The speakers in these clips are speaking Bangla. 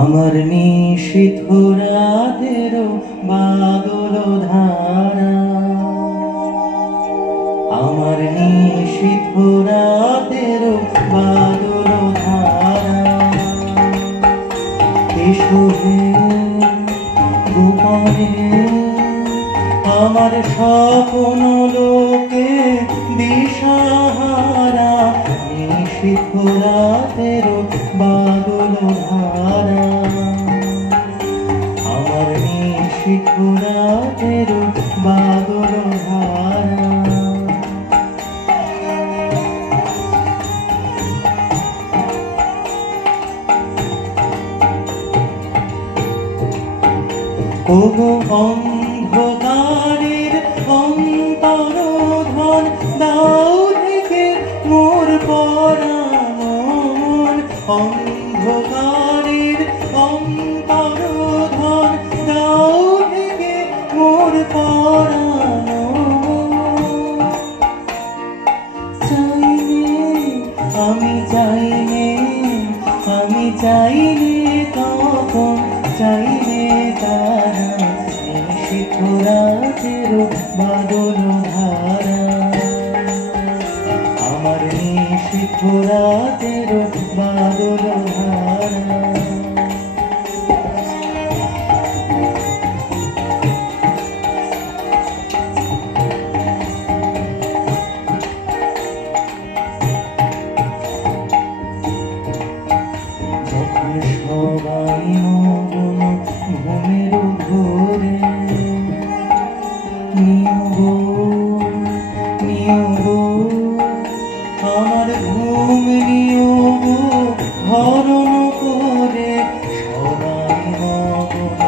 আমার নিশীথ রাতের বাদল ধারা, আমার নিশীথ রাতের বাদল ধারা, এসো হে গোপনে আমার স্বপ্ন লোকে দিশাহারা, নিশীথ রাতের বাদল ধারা, আমার নিশীথ রাতের বাদল ধারা। ওগো অন্ধকারের অন্তরধন দাও থেকে মোর পরাণ, অন্ধকারের অন্তরধন দাও থেকে মোর পরাণ। চাইনে আমি চাইনে, আমি চাইনে তখন চাইনে তারা, নিশীথ রাতের বাদল ধারা, আমার নিশীথ রাতের বাদল ধারা। যখন সবাই মগন ঘুমের ঘোরে, নিয়োগো নিয়োগো আমার ঘুম নিয়োগো হরণ করে, সবাই মগন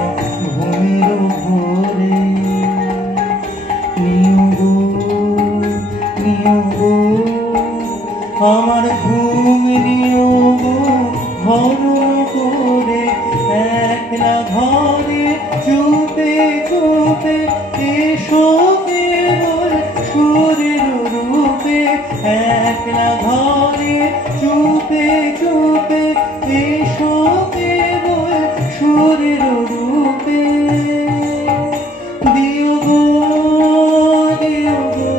ঘুমের ঘোরে, নিয়োগো নিয়োগো আমার ঘুম নিয়োগো হরণ করে, একলা ঘরে চুপে চুপে এসো কেবল সুরের রূপে, একলা ঘরে চুপে চুপে এসো কেবল সুরের রূপে। দিও গো দিও গো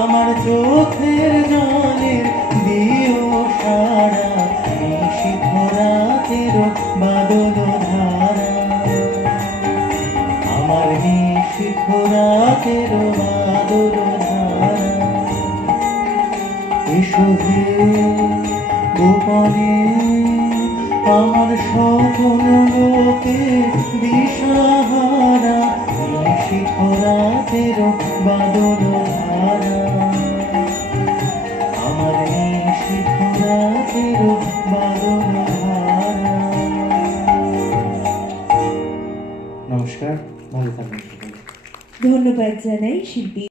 আমার চোখের জলের দিও সারা, নিশীথ রাতের বাদল ধারা, আমার নিশীথ রাতের বাদল ধারা। এসো হে গোপনে আমার স্বপ্ন লোকে দিশাহারা, নিশীথ রাতের বাদল ধারা, আমার নিশীথ রাতের বাদল ধারা। নমস্কার, ভালো থাকবেন। ধন্যবাদ জানাই শিল্পী